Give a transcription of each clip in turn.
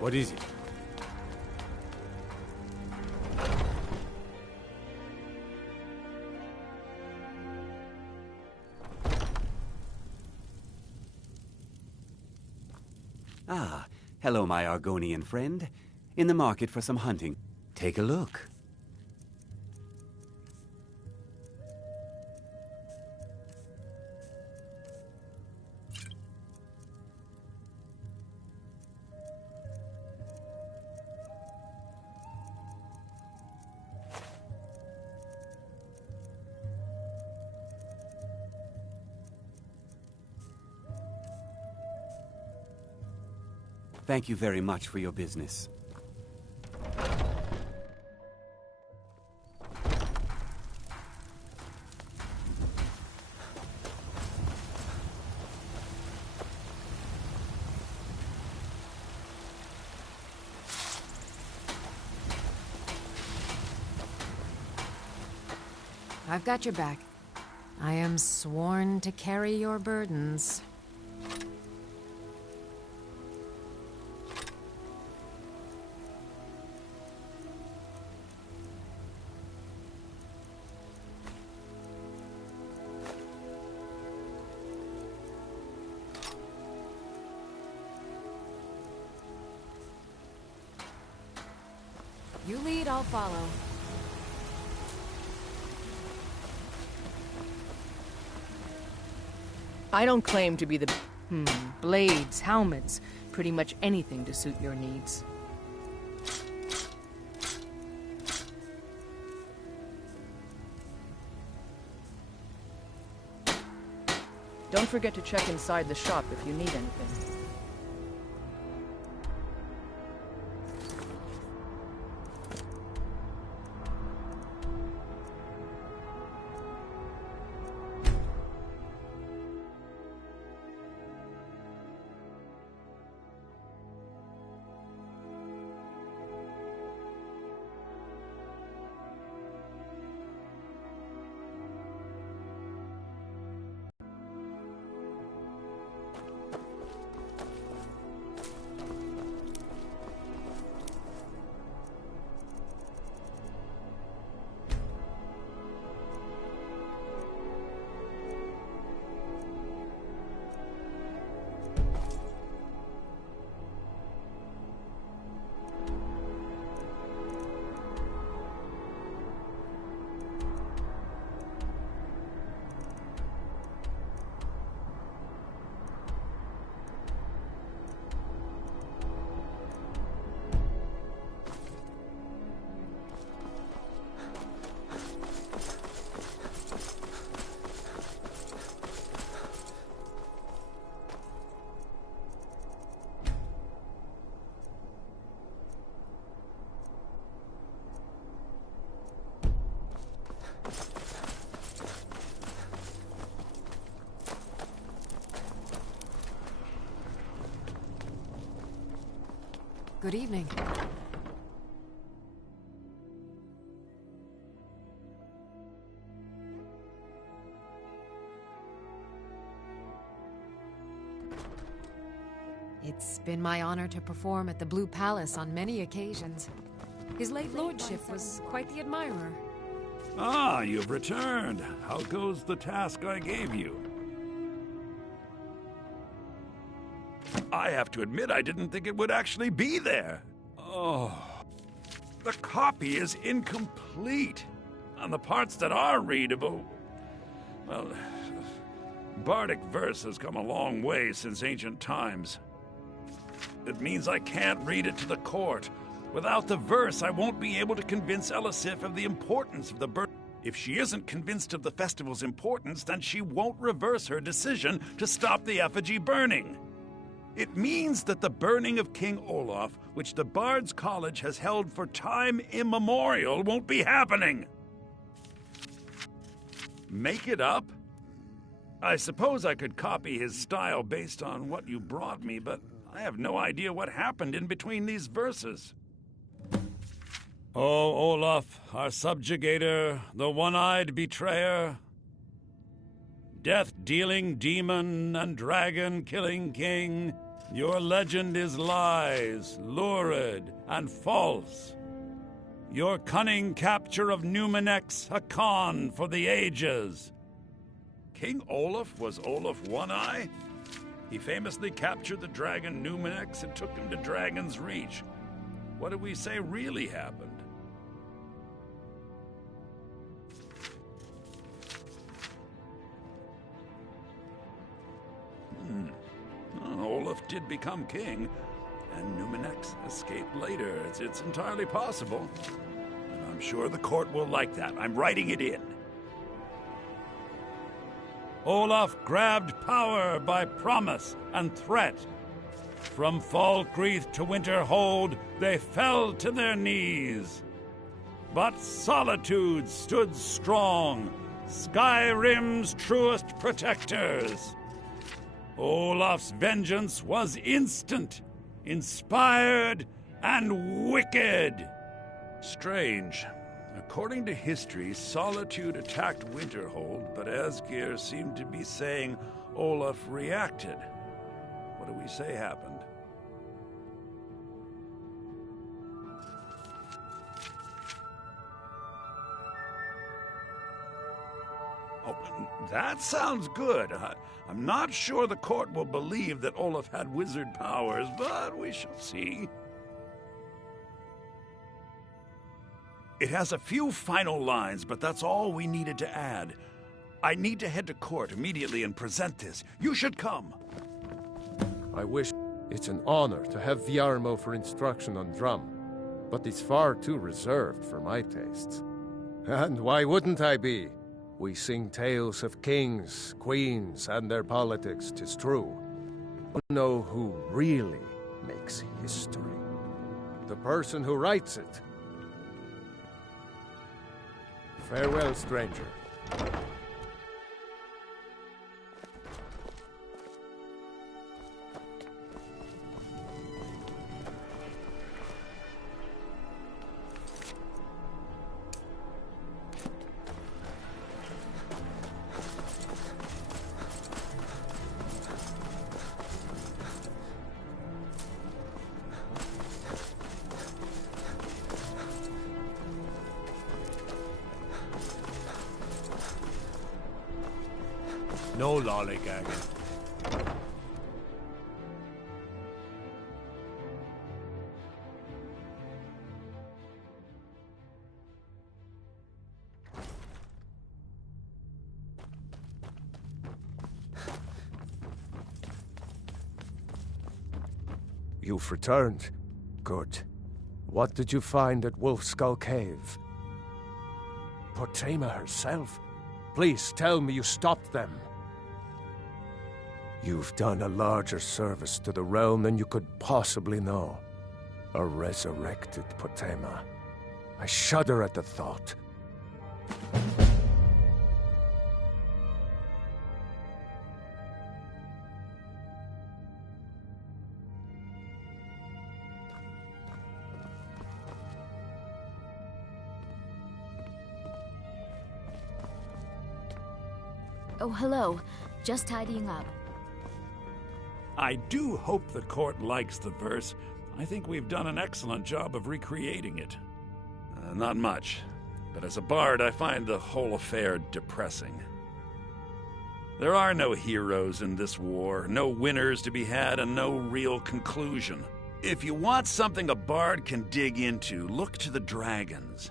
What is it? Ah, hello, my Argonian friend. In the market for some hunting. Take a look. Thank you very much for your business. I've got your back. I am sworn to carry your burdens. You lead, I'll follow. I don't claim to be the... blades, helmets, pretty much anything to suit your needs. Don't forget to check inside the shop if you need anything. Good evening. It's been my honor to perform at the Blue Palace on many occasions. His late lordship was quite the admirer. Ah, you've returned. How goes the task I gave you? I have to admit, I didn't think it would actually be there. Oh, the copy is incomplete. On the parts that are readable, well, bardic verse has come a long way since ancient times. It means I can't read it to the court. Without the verse, I won't be able to convince Elisif of the importance of the burning. If she isn't convinced of the festival's importance, then she won't reverse her decision to stop the effigy burning. It means that the burning of King Olaf, which the Bard's College has held for time immemorial, won't be happening. Make it up? I suppose I could copy his style based on what you brought me, but I have no idea what happened in between these verses. Oh, Olaf, our subjugator, the one-eyed betrayer, death-dealing demon and dragon-killing king, Your legend is lies, lurid, and false. Your cunning capture of Numenex a con for the ages. King Olaf was Olaf One-Eye? He famously captured the dragon Numenex and took him to Dragon's Reach. What did we say really happened? Olaf did become king, and Numenex escaped later. It's entirely possible. And I'm sure the court will like that. I'm writing it in. Olaf grabbed power by promise and threat. From Falkreath to Winterhold, they fell to their knees. But solitude stood strong, Skyrim's truest protectors. Olaf's vengeance was instant, inspired, and wicked. Strange. According to history, Solitude attacked Winterhold, but Asgeir seemed to be saying Olaf reacted. What do we say happened? Oh, that sounds good. I'm not sure the court will believe that Olaf had wizard powers, but we shall see. It has a few final lines, but that's all we needed to add. I need to head to court immediately and present this. You should come. I wish. It's an honor to have Viarmo for instruction on drum, but it's far too reserved for my tastes. And why wouldn't I be? We sing tales of kings, queens, and their politics, 'tis true. But know who really makes history? The person who writes it. Farewell, stranger. No lollygagging. You've returned. Good. What did you find at Wolf Skull Cave? Potema herself? Please tell me you stopped them. You've done a larger service to the realm than you could possibly know. A resurrected Potema. I shudder at the thought. Oh, hello. Just tidying up. I do hope the court likes the verse. I think we've done an excellent job of recreating it. Not much, but as a bard, I find the whole affair depressing. There are no heroes in this war, no winners to be had, and no real conclusion. If you want something a bard can dig into, look to the dragons.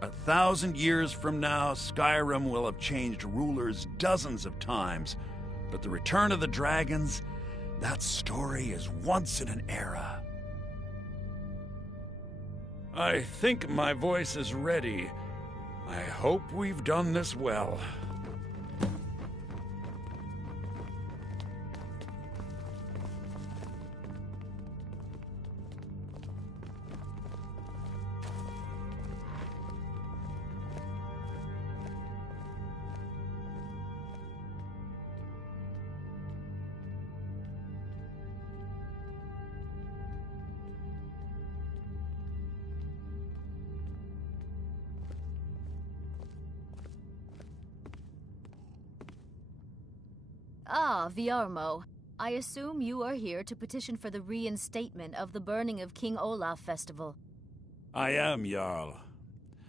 1,000 years from now, Skyrim will have changed rulers dozens of times, but the return of the dragons, that story is once in an era. I think my voice is ready. I hope we've done this well. Ah, Viarmo. I assume you are here to petition for the reinstatement of the Burning of King Olaf festival. I am, Jarl.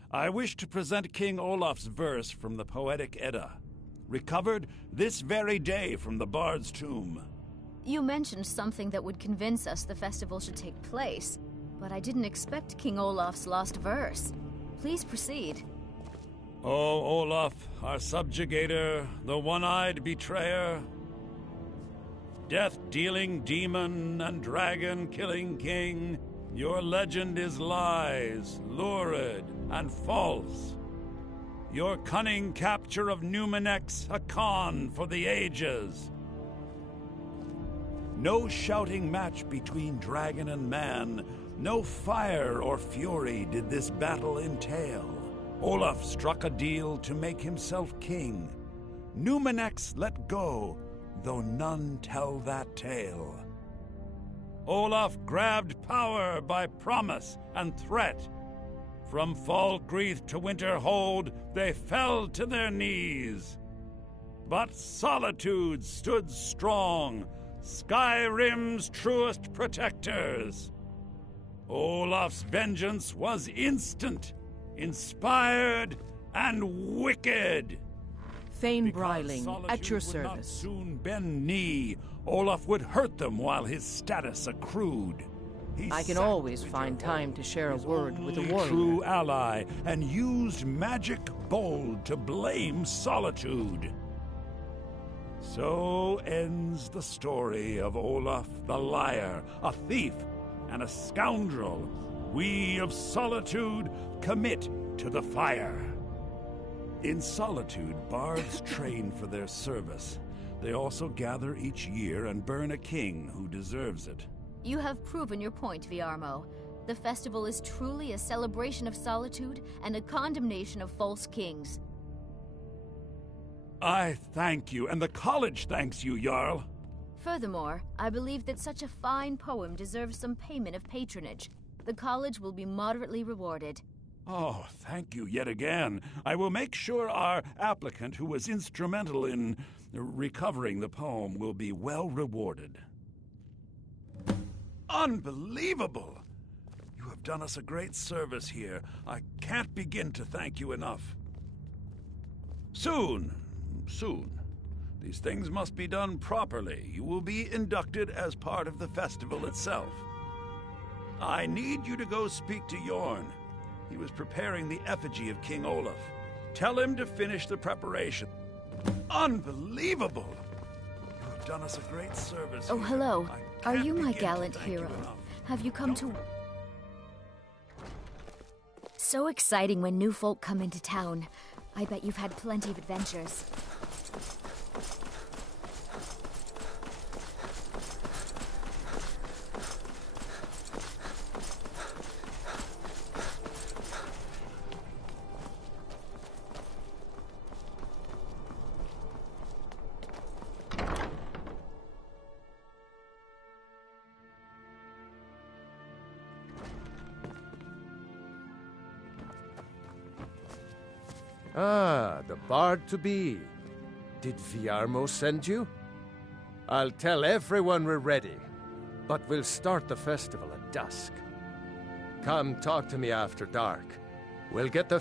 I wish to present King Olaf's verse from the Poetic Edda, recovered this very day from the Bard's tomb. You mentioned something that would convince us the festival should take place, but I didn't expect King Olaf's lost verse. Please proceed. O Olaf, our subjugator, the one-eyed betrayer, death-dealing demon and dragon-killing king, your legend is lies, lurid, and false. Your cunning capture of Numenex, a con for the ages. No shouting match between dragon and man, no fire or fury did this battle entail. Olaf struck a deal to make himself king. Numenex let go, though none tell that tale. Olaf grabbed power by promise and threat. From Falkreath to Winterhold, they fell to their knees. But Solitude stood strong, Skyrim's truest protectors. Olaf's vengeance was instant, inspired, and wicked. Thane Bryling, at your Solitude would not service. soon bend knee, Olaf would hurt them while his status accrued. He I can sacked always find Winterhold, time to share a his word with a only warrior. true ally, and used magic bold to blame Solitude. So ends the story of Olaf the liar, a thief, and a scoundrel. We of Solitude commit to the fire. In Solitude, bards train for their service. They also gather each year and burn a king who deserves it. You have proven your point, Viarmo. The festival is truly a celebration of solitude and a condemnation of false kings. I thank you, and the college thanks you, Jarl. Furthermore, I believe that such a fine poem deserves some payment of patronage. The college will be moderately rewarded. Oh, thank you yet again. I will make sure our applicant, who was instrumental in recovering the poem, will be well rewarded. Unbelievable! You have done us a great service here. I can't begin to thank you enough. Soon. These things must be done properly. You will be inducted as part of the festival itself. I need you to go speak to Yorn. He was preparing the effigy of King Olaf. Tell him to finish the preparation. Unbelievable! You have done us a great service. Oh, here. hello. I Are can't you my begin to gallant thank you hero? enough. Have you come to... So exciting when new folk come into town. I bet you've had plenty of adventures. Ah, the bard-to-be. Did Viarmo send you? I'll tell everyone we're ready, but we'll start the festival at dusk. Come talk to me after dark. We'll get the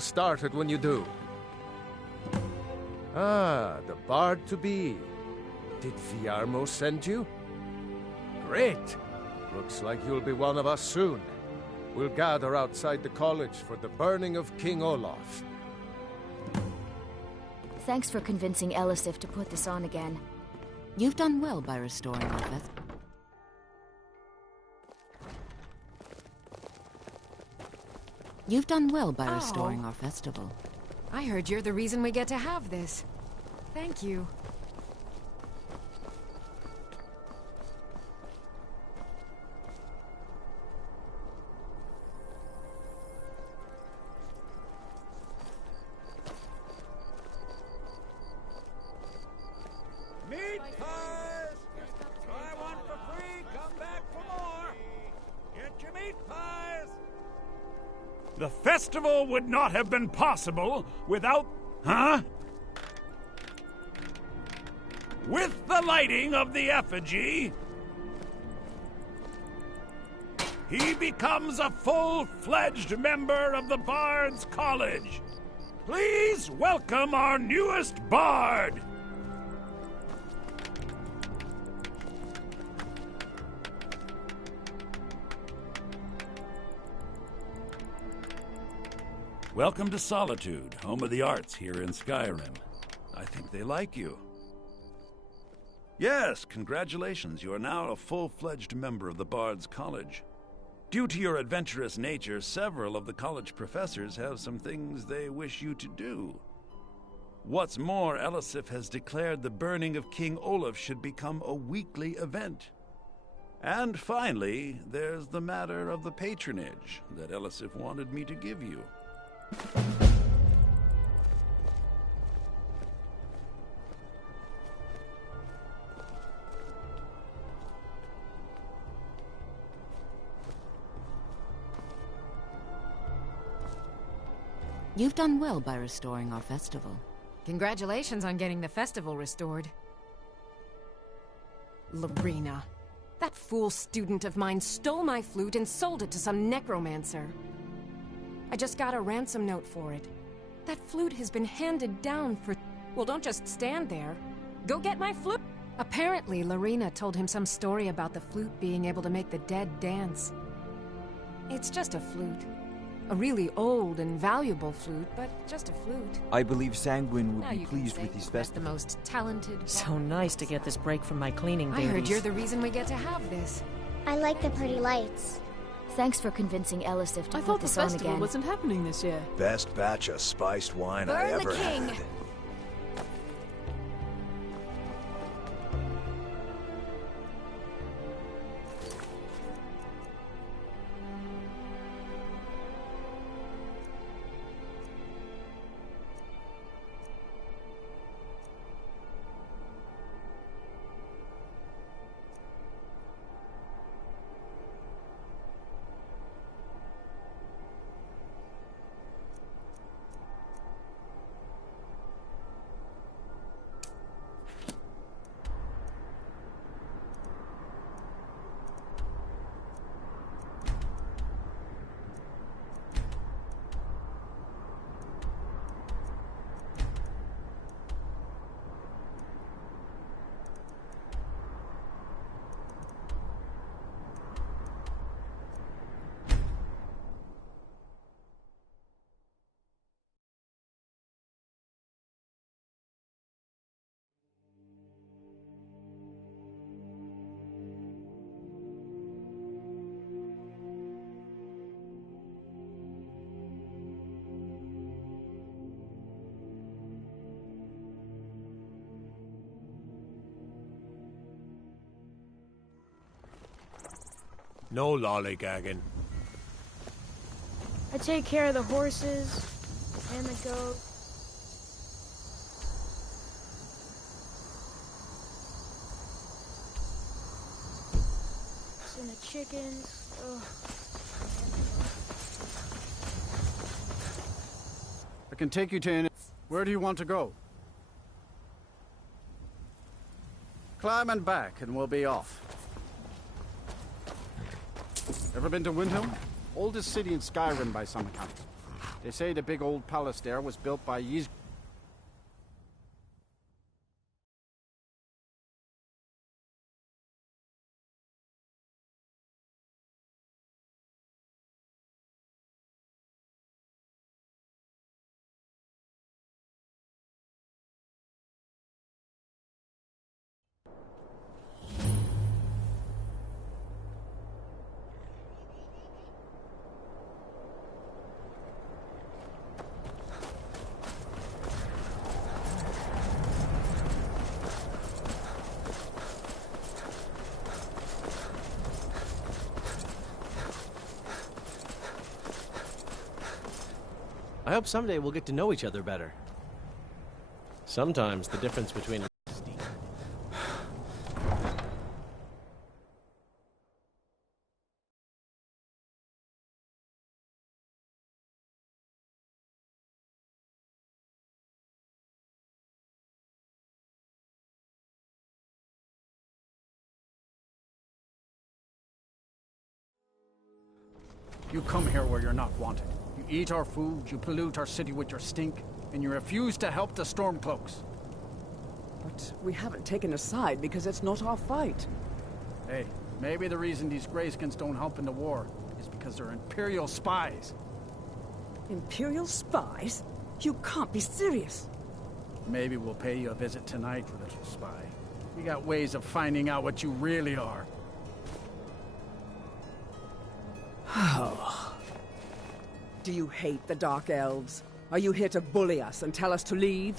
started when you do. Ah, the bard-to-be. Did Viarmo send you? Great! Looks like you'll be one of us soon. We'll gather outside the college for the burning of King Olaf. Thanks for convincing Elisif to put this on again. You've done well by restoring our festival. You've done well by restoring our festival. I heard you're the reason we get to have this. Thank you. Meat pies! Try one for free, come back for more! Get your meat The festival would not have been possible without... Huh? With the lighting of the effigy, he becomes a full-fledged member of the Bard's College. Please welcome our newest bard! Welcome to Solitude, home of the arts here in Skyrim. I think they like you. Yes, congratulations. You are now a full-fledged member of the Bard's College. Due to your adventurous nature, several of the college professors have some things they wish you to do. What's more, Elisif has declared the burning of King Olaf should become a weekly event. And finally, there's the matter of the patronage that Elisif wanted me to give you. You've done well by restoring our festival. Congratulations on getting the festival restored. Lorena. That fool student of mine stole my flute and sold it to some necromancer. I just got a ransom note for it. That flute has been handed down for... Well, don't just stand there. Go get my flute! Apparently, Lorena told him some story about the flute being able to make the dead dance. It's just a flute. A really old and valuable flute, but just a flute. I believe Sanguine Now would be you can pleased say with these that's the festivals. most talented... So nice to get this break from my cleaning I duties. heard you're the reason we get to have this. I like the pretty lights. Thanks for convincing Elisif to I put thought the this on festival again. wasn't happening this year. Best batch of spiced wine I Burn the ever king! had. No lollygagging. I take care of the horses and the goats. And the chickens. Ugh. I can take you to any... Where do you want to go? Climb and back, and we'll be off. Ever been to Windhelm? Oldest city in Skyrim by some account. They say the big old palace there was built by Ys... I hope someday we'll get to know each other better. Sometimes the difference between You come here where you're not wanted. You eat our food, you pollute our city with your stink, and you refuse to help the Stormcloaks. But we haven't taken a side because it's not our fight. Hey, maybe the reason these Greyskins don't help in the war is because they're Imperial spies. Imperial spies? You can't be serious. Maybe we'll pay you a visit tonight, little spy. We got ways of finding out what you really are. Do you hate the Dark Elves? Are you here to bully us and tell us to leave?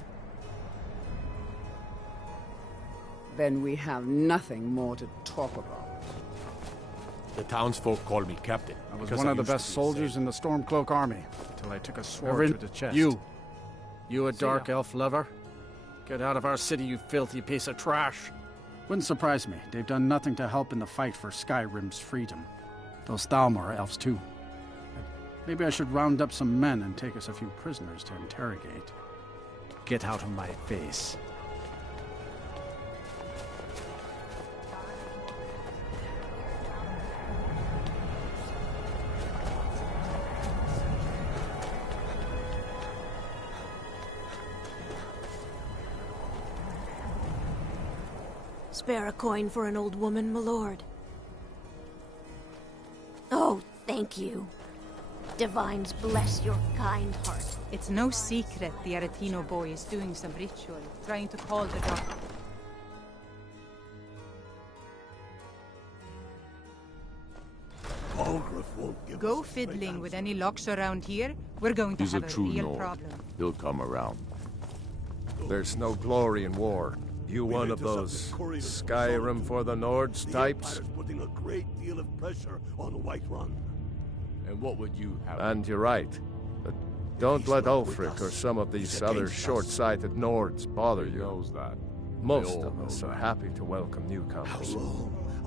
Then we have nothing more to talk about. The townsfolk call me captain. I was one of the best soldiers in the Stormcloak army, until I took a sword to the chest. You a Dark Elf lover? Get out of our city, you filthy piece of trash! Wouldn't surprise me. They've done nothing to help in the fight for Skyrim's freedom. Those Thalmor are elves too. Maybe I should round up some men and take us a few prisoners to interrogate. Get out of my face. Spare a coin for an old woman, my lord. Oh, thank you. Divines bless your kind heart. It's no secret the Aretino boy is doing some ritual, trying to call the doctor. Go fiddling with any locks around here. We're going to have a real problem. He'll come around. There's no glory in war. You one of those Skyrim for the Nords types? Putting a great deal of pressure on Whiterun. And what would you have? And you're right. But don't let Ulfric or some of these other short-sighted Nords bother you. Knows that. Most of us are happy to welcome newcomers.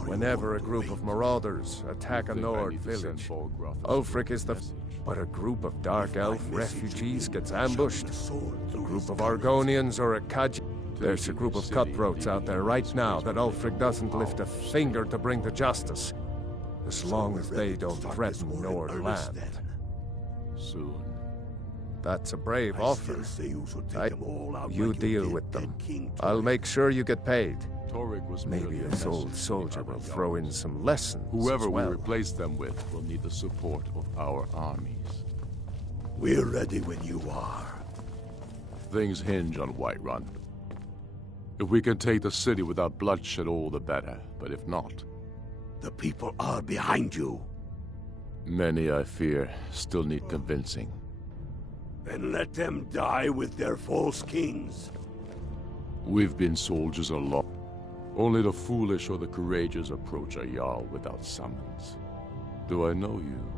Whenever a group of marauders attack a Nord village, Ulfric is the... But a group of Dark Elf refugees gets ambushed. A group of Argonians or a Kaj... There's a group of cutthroats out there right now that Ulfric doesn't lift a finger to bring to justice. As long as they don't threaten Nord land. Soon. That's a brave offer. You deal with them. I'll make sure you get paid. Maybe this old soldier will throw in some lessons. Whoever we replace them with will need the support of our armies. We're ready when you are. Things hinge on Whiterun. If we can take the city without bloodshed, all the better. But if not... The people are behind you. Many, I fear, still need convincing. Then let them die with their false kings. We've been soldiers a lot. Only the foolish or the courageous approach a Jarl without summons. Do I know you?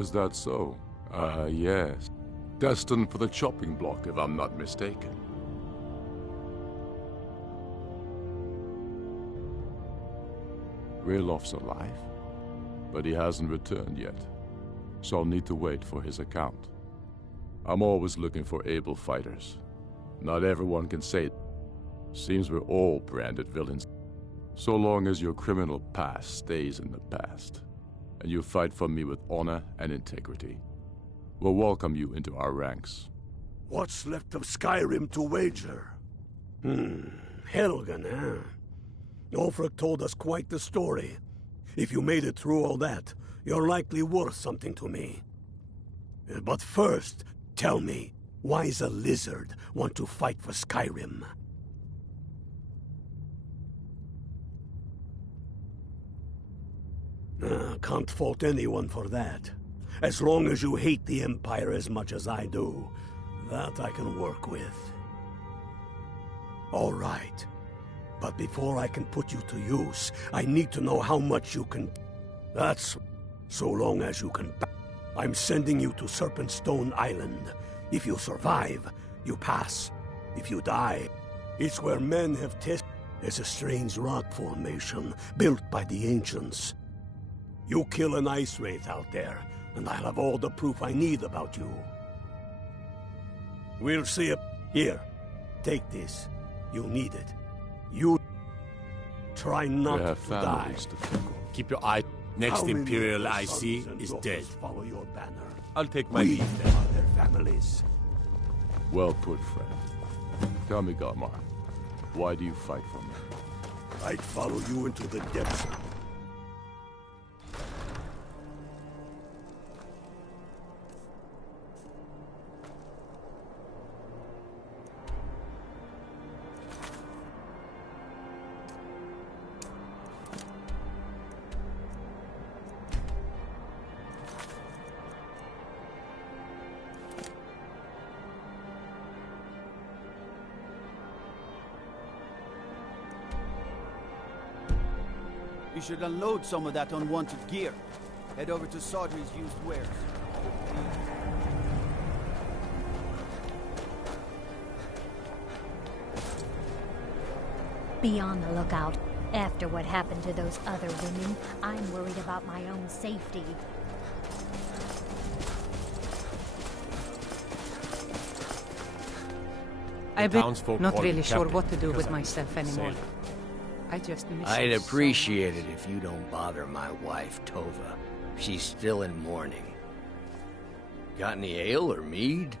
Is that so? Yes. Destined for the chopping block, if I'm not mistaken. Raloff's alive, but he hasn't returned yet, so I'll need to wait for his account. I'm always looking for able fighters. Not everyone can say it. Seems we're all branded villains. So long as your criminal past stays in the past, and you fight for me with honor and integrity, we'll welcome you into our ranks. What's left of Skyrim to wager? Helgen, huh? Ulfric told us quite the story. If you made it through all that, you're likely worth something to me. But first, tell me, why does a lizard want to fight for Skyrim? Can't fault anyone for that. As long as you hate the Empire as much as I do, that I can work with. All right. But before I can put you to use, I need to know how much you can... That's so long as you can... I'm sending you to Serpentstone Island. If you survive, you pass. If you die, it's where men have tested... There's a strange rock formation built by the ancients. You kill an ice wraith out there, and I'll have all the proof I need about you. We'll see it. Here, take this. You'll need it. You try not have to die. To keep your eye. Next many Imperial of I your see sons and is daughters dead. Follow your banner. I'll take my We leave then. are their families. Well put, friend. Tell me, Galmar, why do you fight for me? I'd follow you into the depths. You should unload some of that unwanted gear. Head over to Sodri's used wares. Be on the lookout. After what happened to those other women, I'm worried about my own safety. I'm not really sure Captain what to do because with I'm myself anymore. sailor. I just miss I'd her so appreciate it if you don't bother my wife, Tova. She's still in mourning. Got any ale or mead?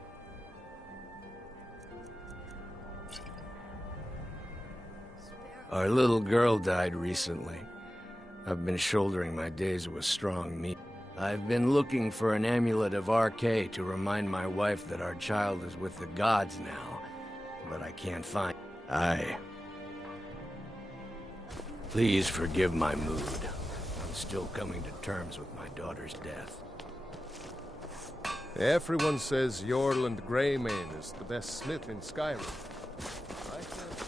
Our little girl died recently. I've been shouldering my days with strong meat. I've been looking for an amulet of RK to remind my wife that our child is with the gods now, but I can't find. Please forgive my mood. I'm still coming to terms with my daughter's death. Everyone says Yorland Greymane is the best smith in Skyrim. I can't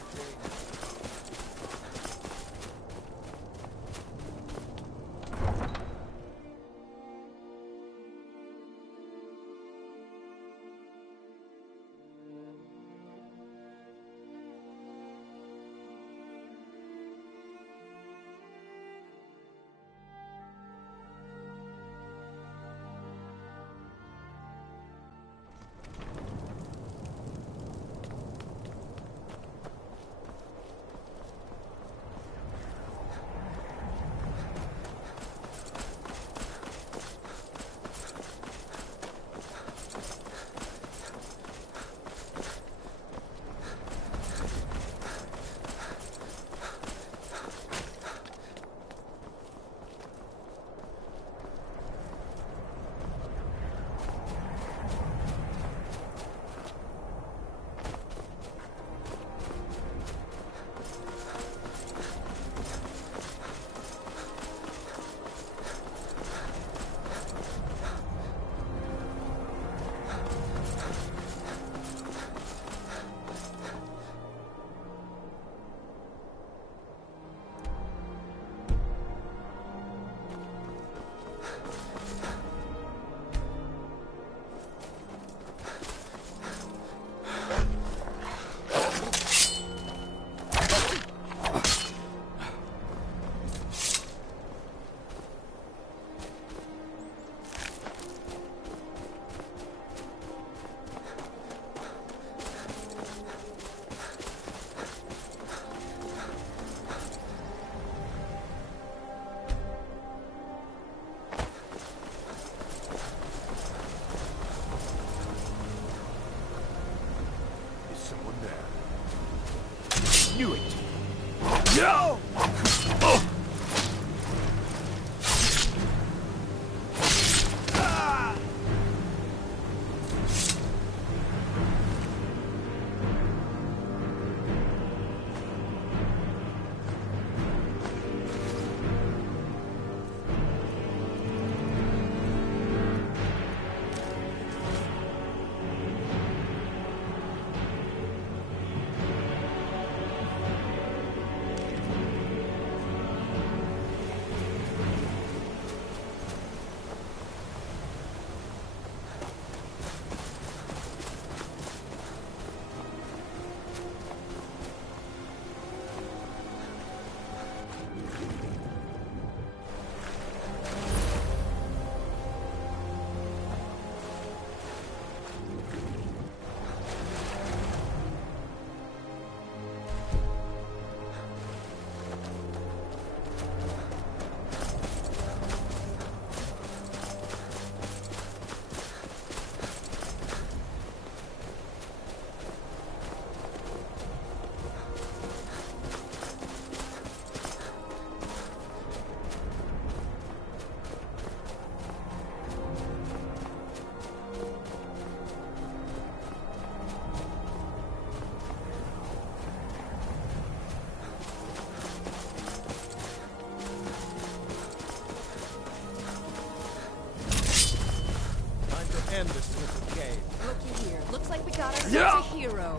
end this little game. Looky here. Looks like we got ourselves a hero.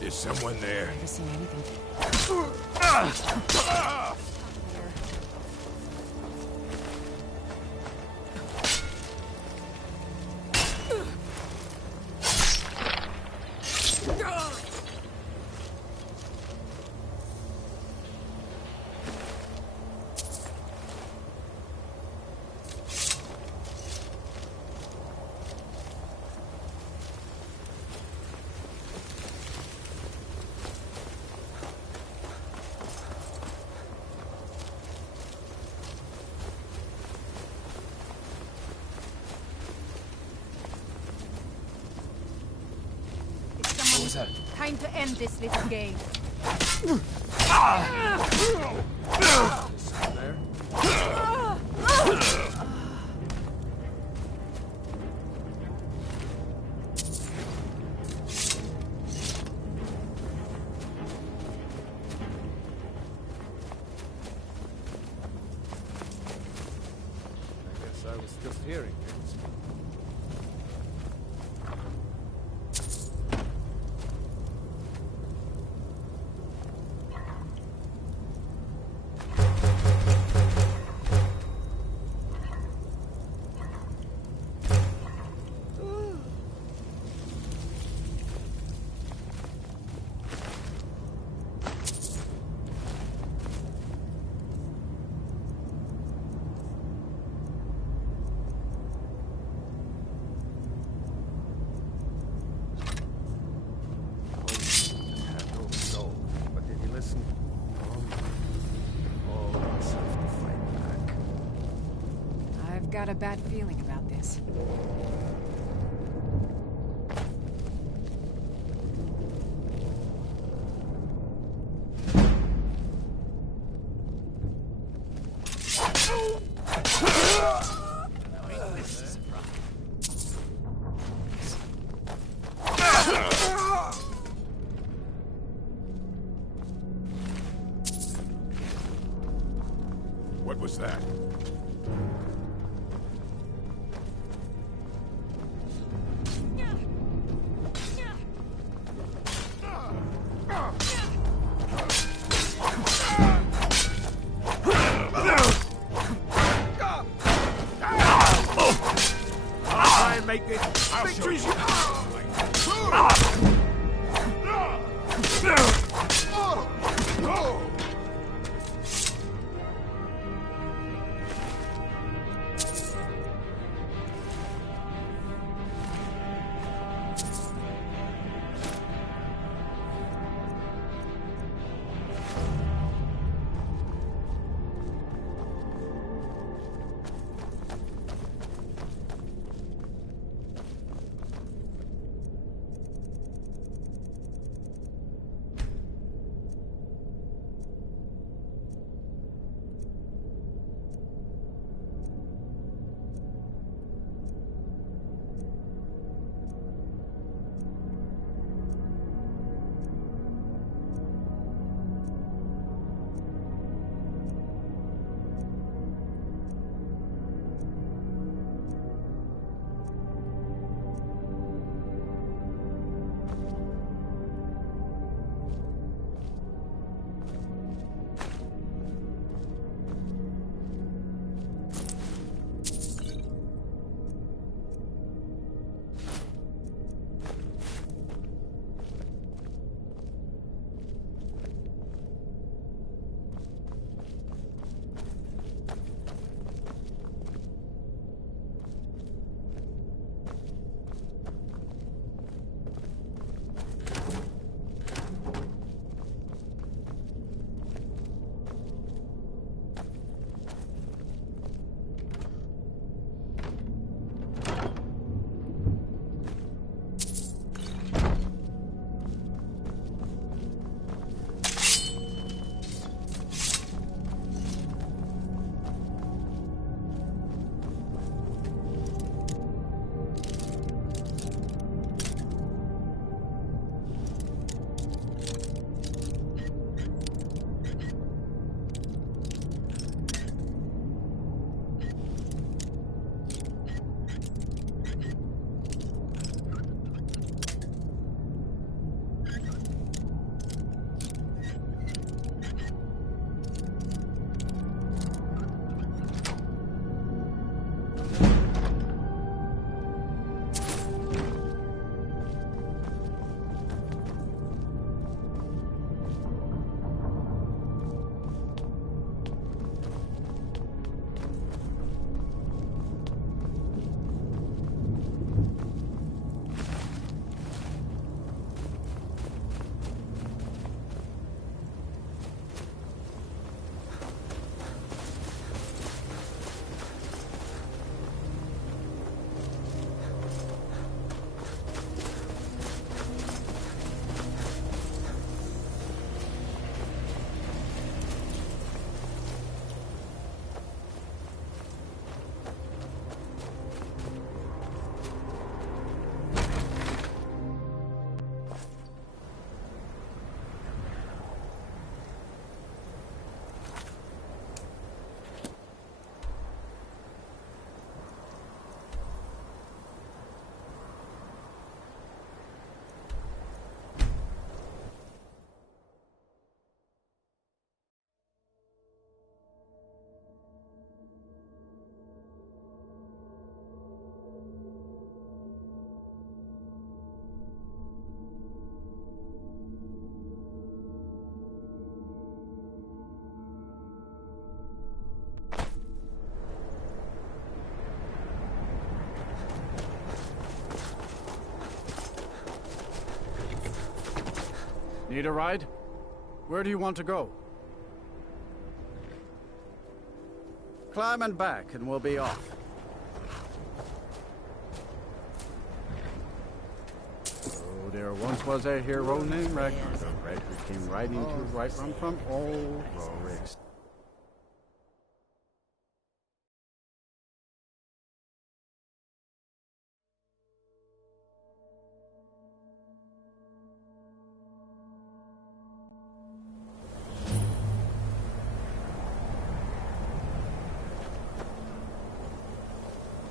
Is someone there? Never seen anything. Time to end this little game. I guess I was just hearing things. Got a bad feeling about this. What was that? Need a ride? Where do you want to go? Climb and back, and we'll be off. Oh, there once was a hero named Ragnar the Red who came riding to right from old Rorik's.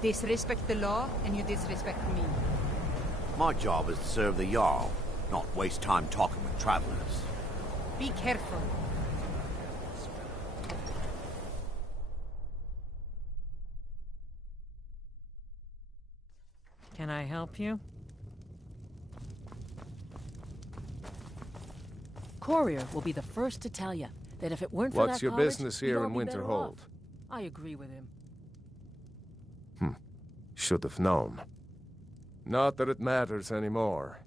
Disrespect the law, and you disrespect me. My job is to serve the Jarl, not waste time talking with travelers. Be careful. Can I help you? Courier will be the first to tell you that if it weren't for that What's your college, business we'd here all in be better Winterhold? off. I agree with him. Should have known. Not that it matters anymore.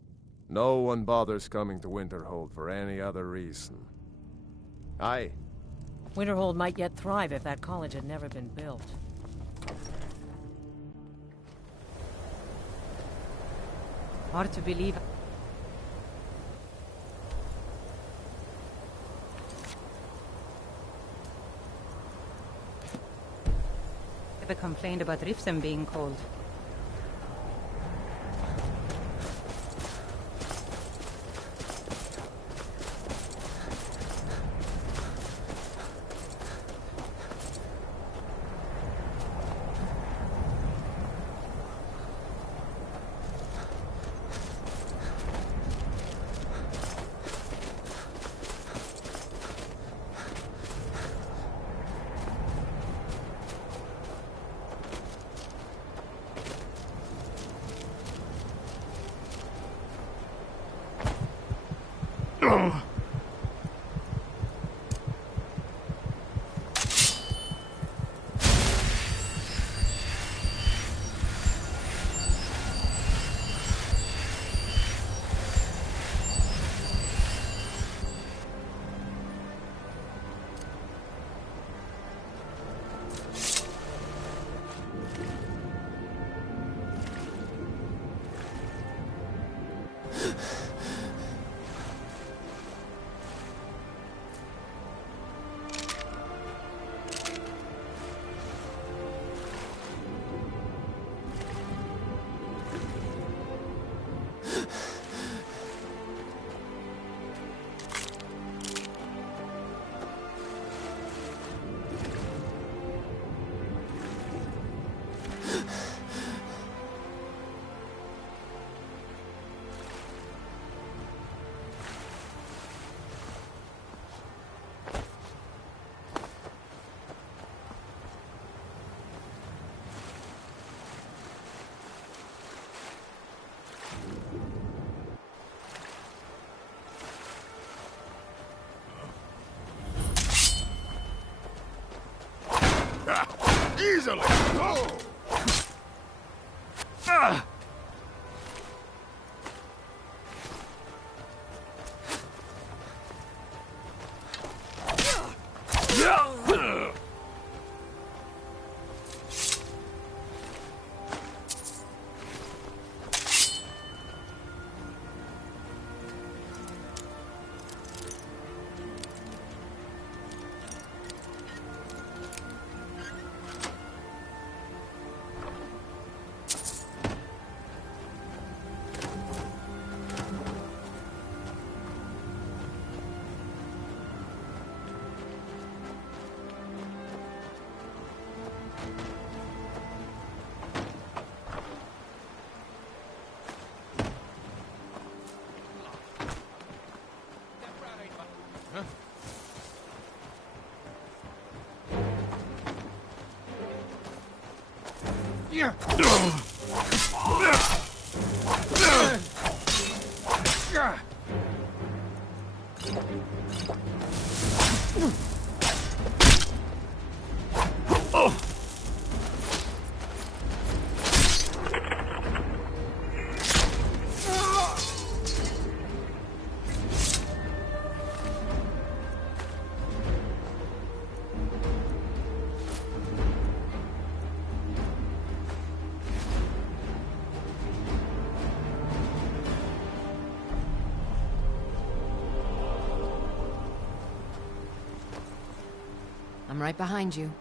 No one bothers coming to Winterhold for any other reason. Aye. Winterhold might yet thrive if that college had never been built. Hard to believe. Never complained about Riften being cold. Easily! Oh! Yeah. I'm right behind you.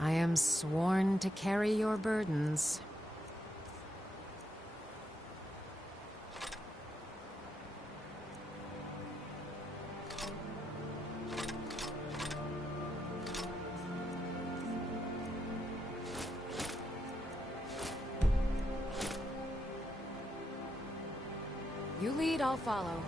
I am sworn to carry your burdens. You lead, I'll follow.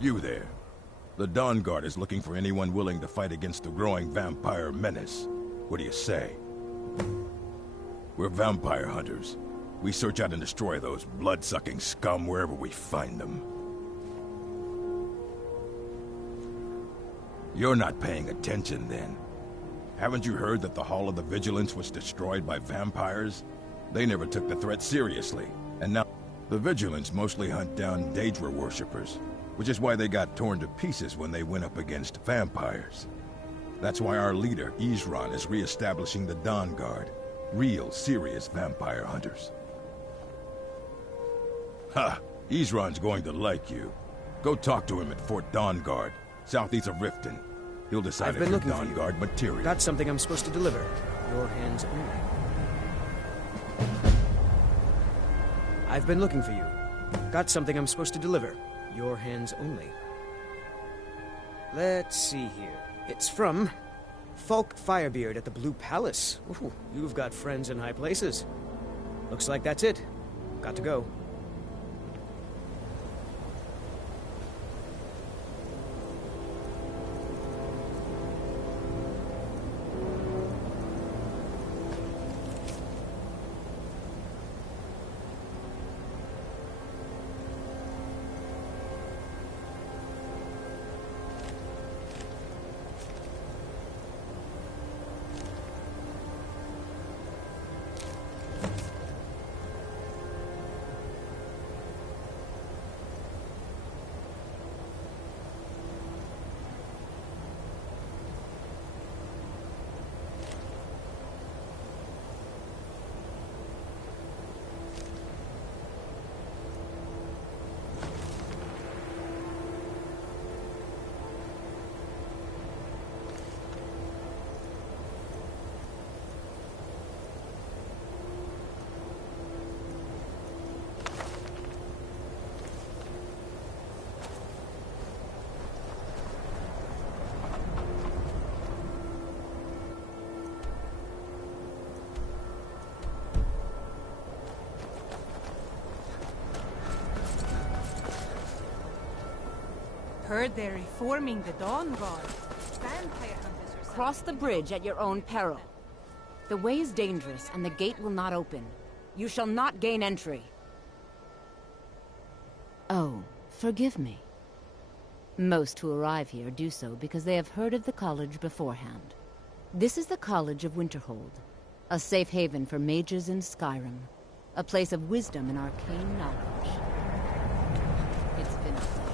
You there. The Dawn Guard is looking for anyone willing to fight against the growing vampire menace. What do you say? We're vampire hunters. We search out and destroy those blood-sucking scum wherever we find them. You're not paying attention, then. Haven't you heard that the Hall of the Vigilance was destroyed by vampires? They never took the threat seriously, and now the Vigilance mostly hunt down Daedra worshippers, which is why they got torn to pieces when they went up against vampires. That's why our leader, Isran, is re-establishing the Dawn Guard. Real, serious vampire hunters. Ha! Isran's going to like you. Go talk to him at Fort Dawn Guard, southeast of Riften. He'll decide if you're Dawn Guard material. Got something I'm supposed to deliver. Your hands only. I've been looking for you. Got something I'm supposed to deliver. Your hands only. Let's see here. It's from Falk Firebeard at the Blue Palace. Ooh, you've got friends in high places. Looks like that's it. Got to go. Heard they're reforming the Dawn Guard. Vampire hunters are... Cross the bridge at your own peril. The way is dangerous, and the gate will not open. You shall not gain entry. Oh, forgive me. Most who arrive here do so because they have heard of the college beforehand. This is the College of Winterhold, a safe haven for mages in Skyrim, a place of wisdom and arcane knowledge. It's been a pleasure.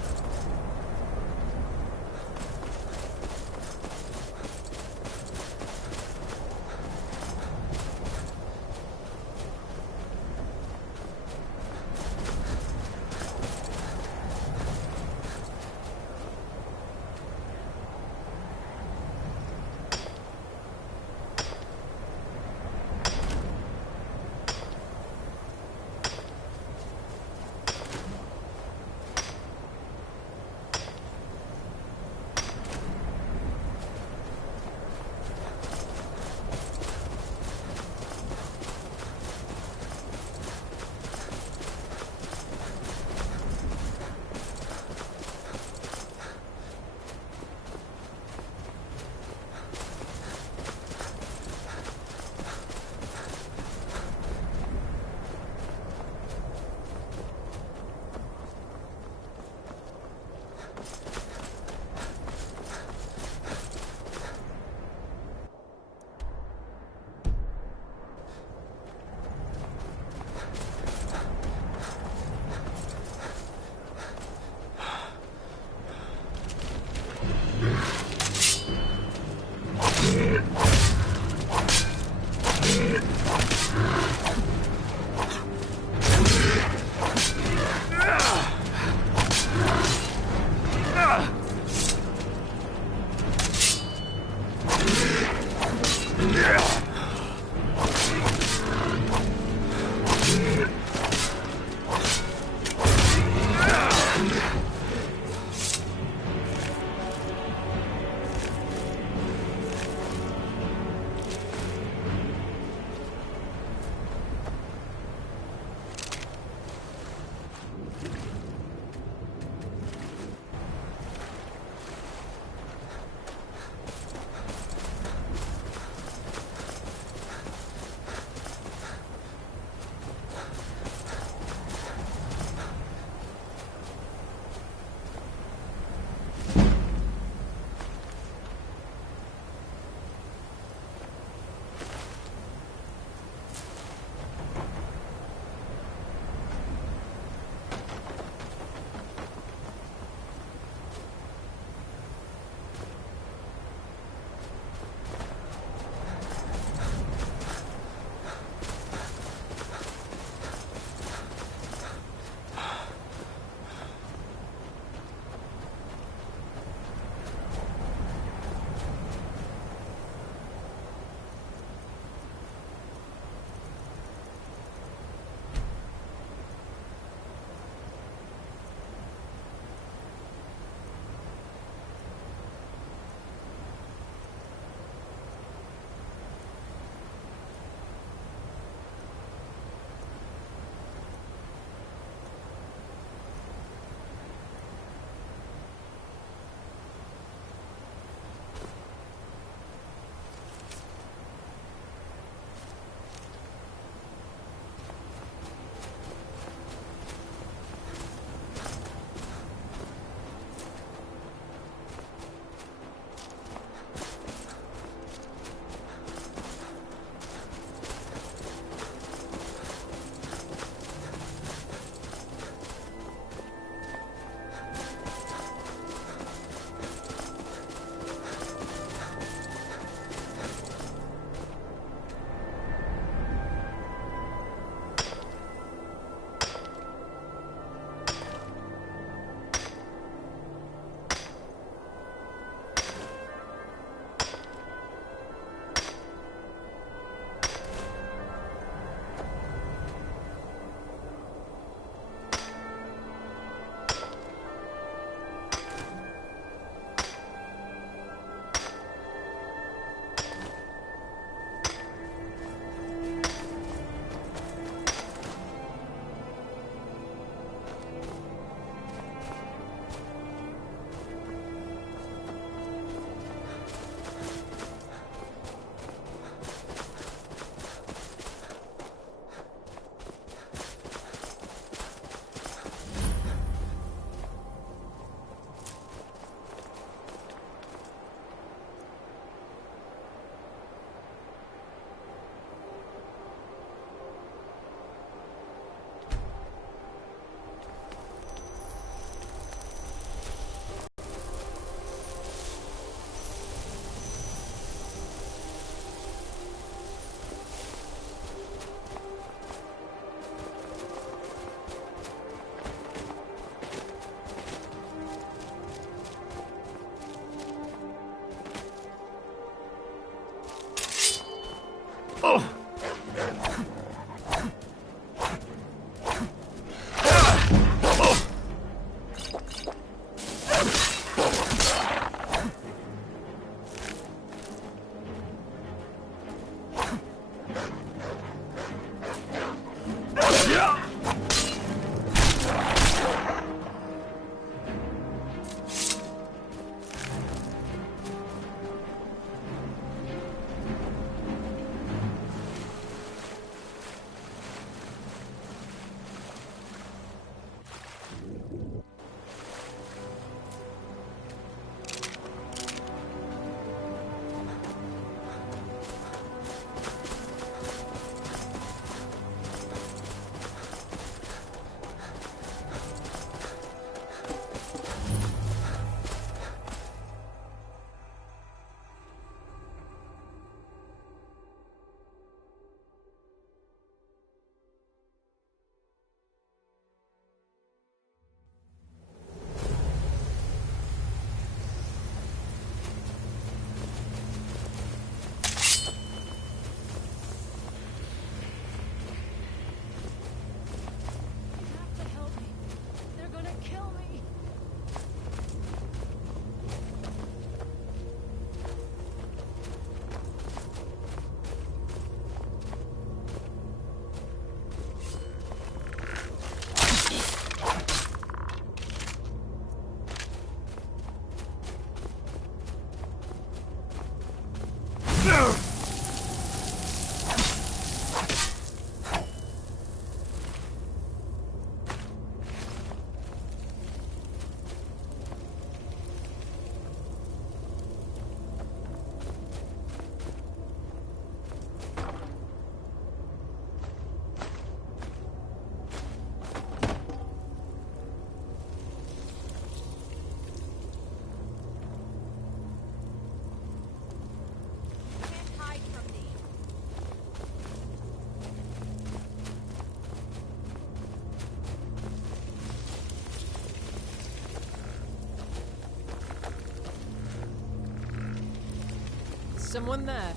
Someone there.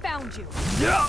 Found you. Yeah.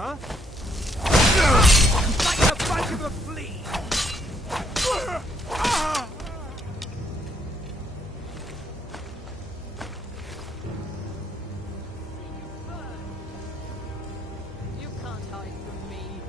Huh? Like a bunch of a flea! You can't hide from me.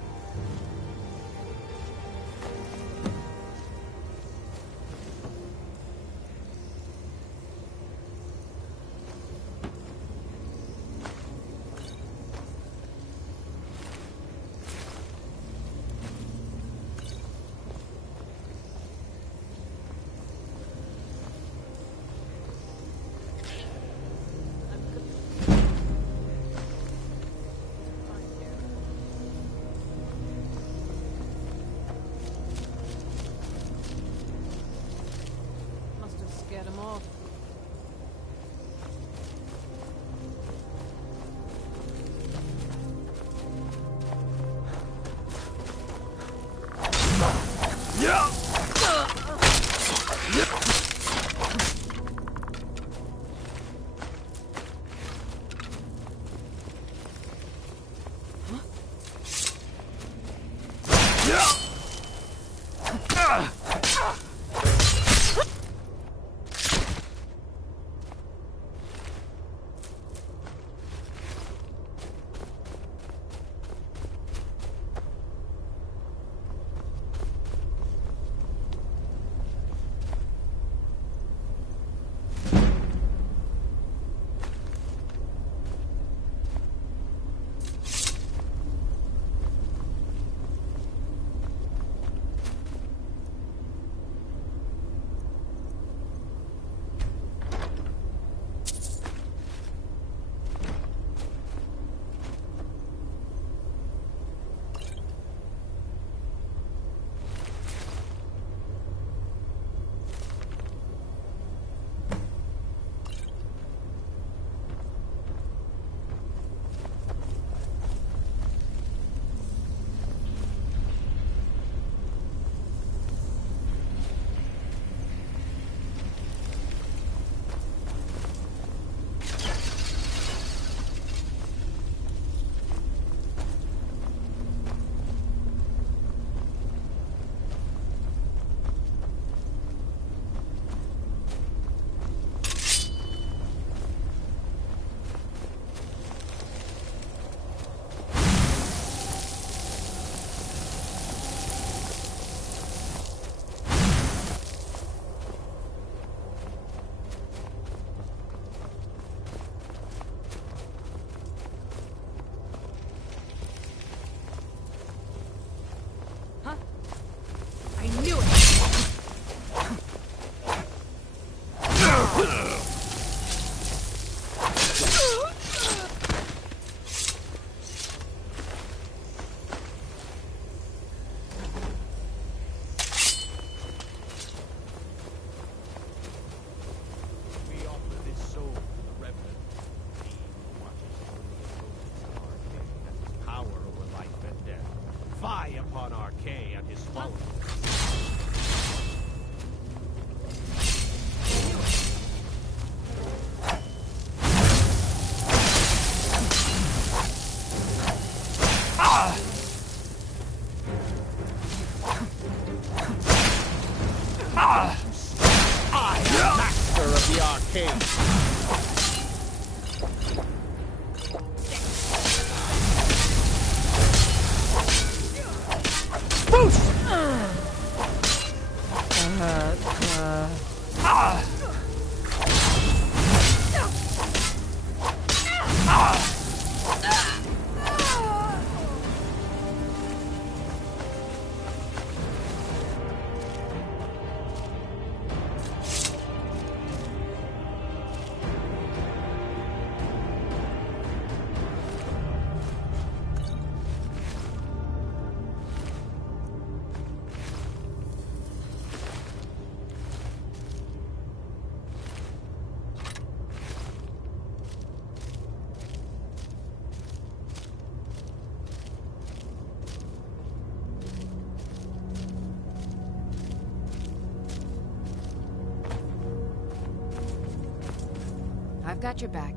I've got your back.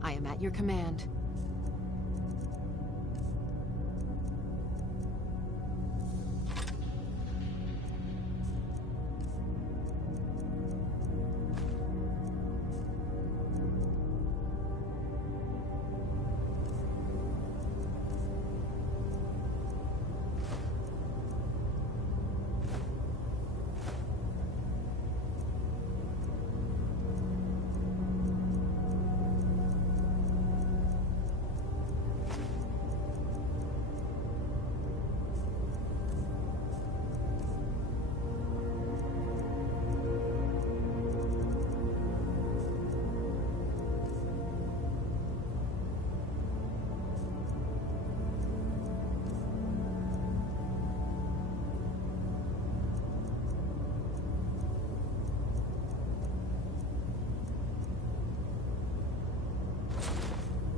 I am at your command.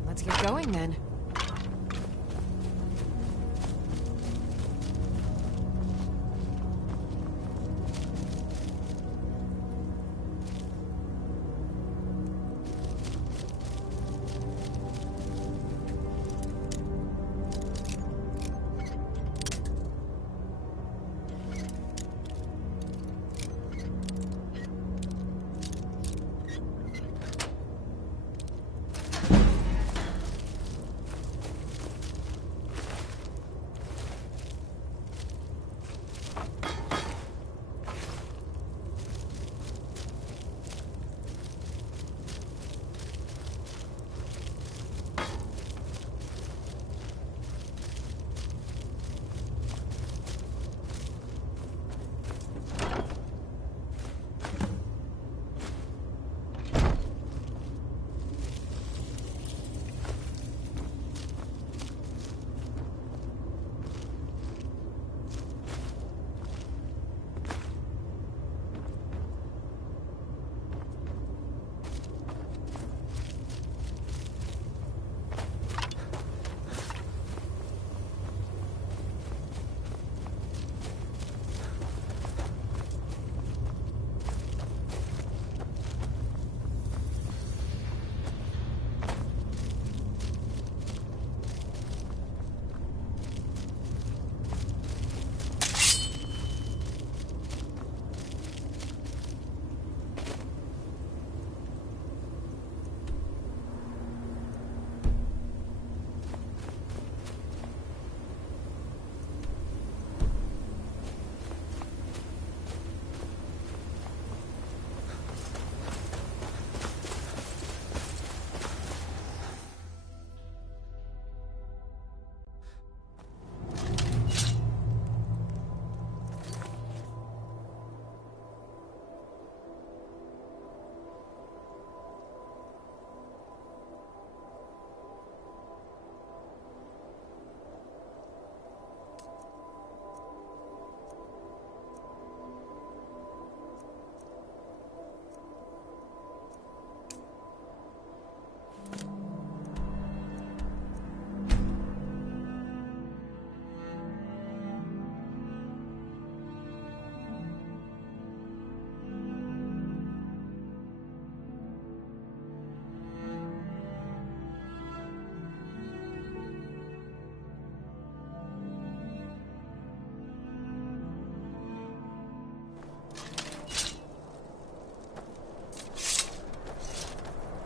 Let's get going then.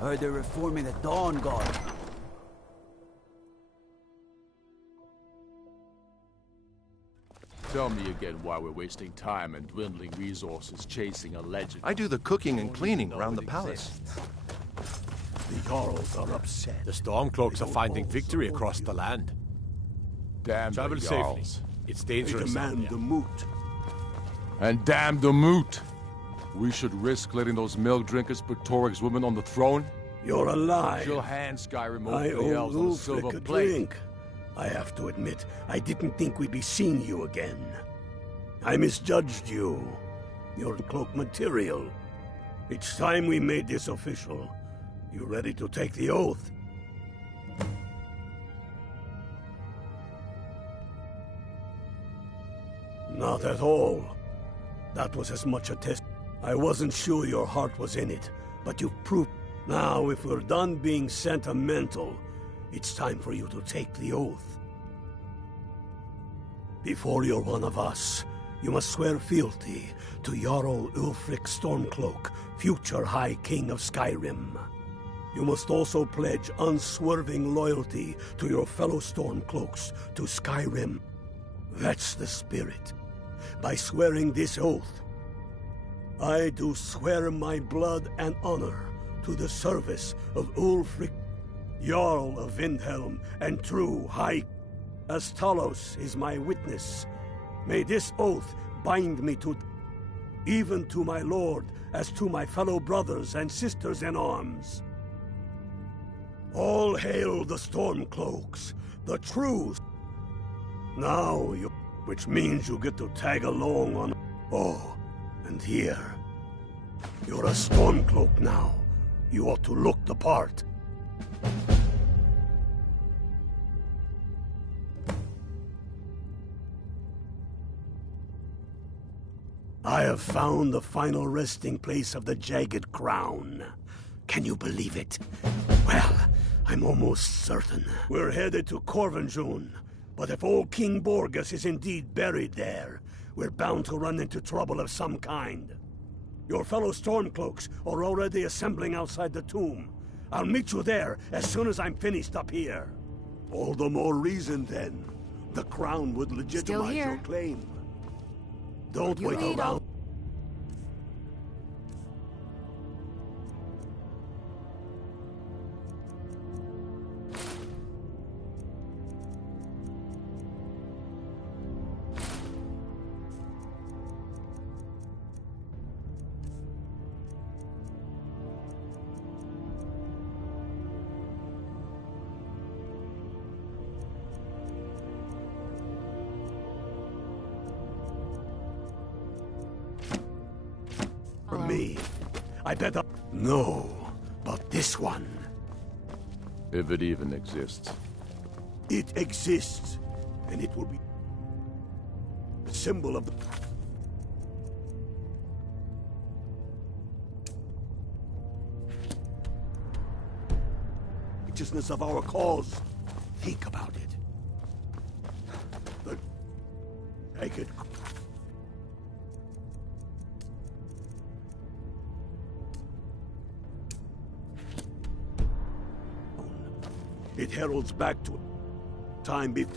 Heard they're reforming the Dawn Guard. Tell me again why we're wasting time and dwindling resources chasing a legend. I do the cooking and cleaning around the palace. The Jarls are upset. The Stormcloaks are finding victory across the land. Damn Travel the safely. Jarls. It's They dangerous. demand the moot. And damn the moot! We should risk letting those milk drinkers put Toryg's women on the throne? You're alive. She'll hand Skyrim over I to the owe elves on a Ulfric silver a plate. drink. I have to admit, I didn't think we'd be seeing you again. I misjudged you. Your cloak material. It's time we made this official. You ready to take the oath? Not at all. That was as much a test. I wasn't sure your heart was in it, but you've proved... Now, if we're done being sentimental, it's time for you to take the oath. Before you're one of us, you must swear fealty to Jarl Ulfric Stormcloak, future High King of Skyrim. You must also pledge unswerving loyalty to your fellow Stormcloaks, to Skyrim. That's the spirit. By swearing this oath, I do swear my blood and honor to the service of Ulfric, Jarl of Windhelm, and true High. As Talos is my witness, may this oath bind me to, even to my lord, as to my fellow brothers and sisters in arms. All hail the Stormcloaks, the true. Now you, which means you get to tag along on. Oh, and here, you're a Stormcloak now. You ought to look the part. I have found the final resting place of the Jagged Crown. Can you believe it? Well, I'm almost certain. We're headed to Corvinjune, but if old King Borgus is indeed buried there, we're bound to run into trouble of some kind. Your fellow Stormcloaks are already assembling outside the tomb. I'll meet you there as soon as I'm finished up here. All the more reason, then. The crown would legitimize your claim. Don't wait around. For me, I bet no, but this one. If it even exists. It exists, and it will be a symbol of the righteousness of our cause. Think about it. The Jagged. It heralds back to time before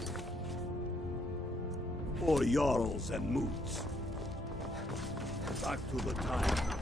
Jarls and Moods. Back to the time.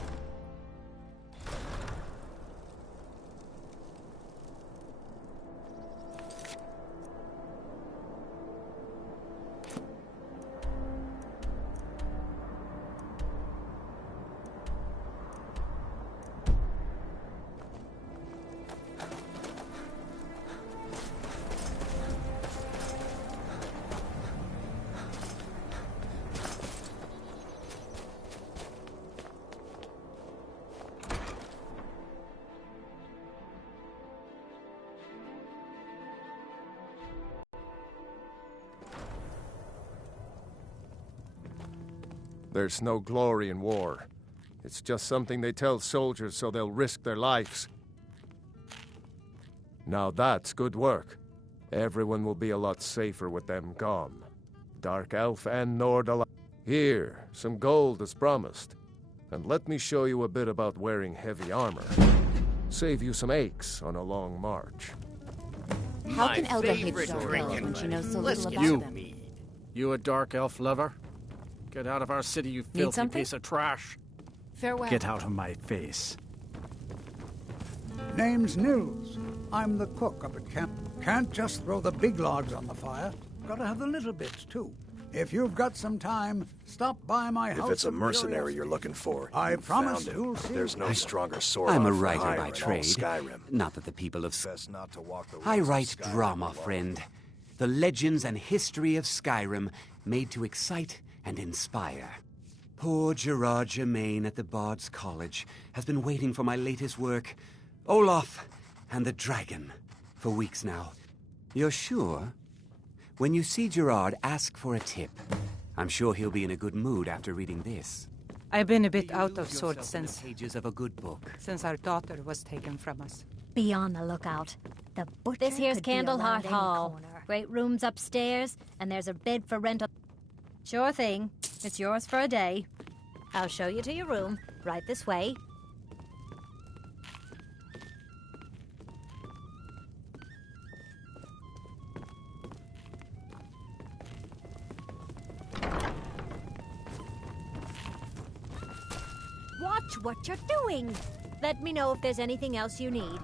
There's no glory in war. It's just something they tell soldiers so they'll risk their lives. Now that's good work. Everyone will be a lot safer with them gone. Dark Elf and Nord alike. Here, some gold as promised. And let me show you a bit about wearing heavy armor. Save you some aches on a long march. How can Elga hate Dark Elves when she knows so little about them? You a Dark Elf lover? Get out of our city, you filthy piece of trash. Farewell. Get out of my face. Name's Nils. I'm the cook up at camp. Can't just throw the big logs on the fire. Gotta have the little bits, too. If you've got some time, stop by my house. If it's a mercenary you're looking for, I promise you'll see. There's no stronger sword. I'm a for writer hire by in trade. Skyrim. Not that the people of Not to walk the I roads of write Skyrim drama, alone. friend. The legends and history of Skyrim, made to excite and inspire. Poor Gerard Germain at the Bard's College has been waiting for my latest work, Olaf and the Dragon, for weeks now. You're sure? When you see Gerard, ask for a tip. I'm sure he'll be in a good mood after reading this. I've been a bit out of sorts since pages of a good book. Since our daughter was taken from us. Be on the lookout. The butcher This here's could be around Candleheart any Hall. corner. Great rooms upstairs, and there's a bed for rental. Sure thing. It's yours for a day. I'll show you to your room. Right this way. Watch what you're doing. Let me know if there's anything else you need.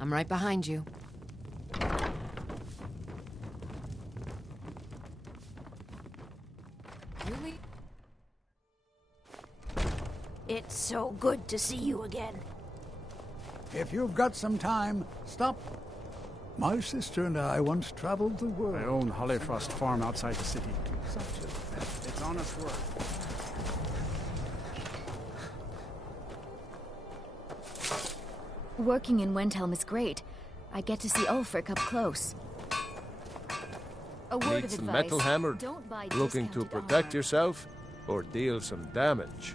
I'm right behind you. Really? It's so good to see you again. If you've got some time, stop. My sister and I once traveled the world. I own Hollyfrost Farm outside the city. It's honest work. Working in Wendhelm is great. I get to see Ulfric up close. A word Need of some advice. metal hammer? Don't buy Looking to discounted protect armor. yourself or deal some damage?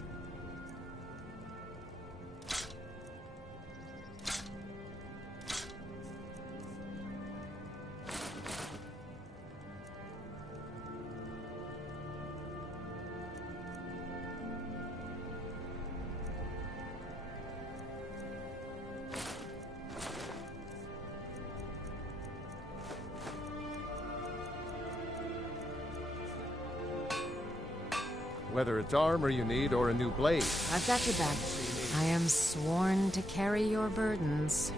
Whether it's armor you need or a new blade. I've got your back. I am sworn to carry your burdens.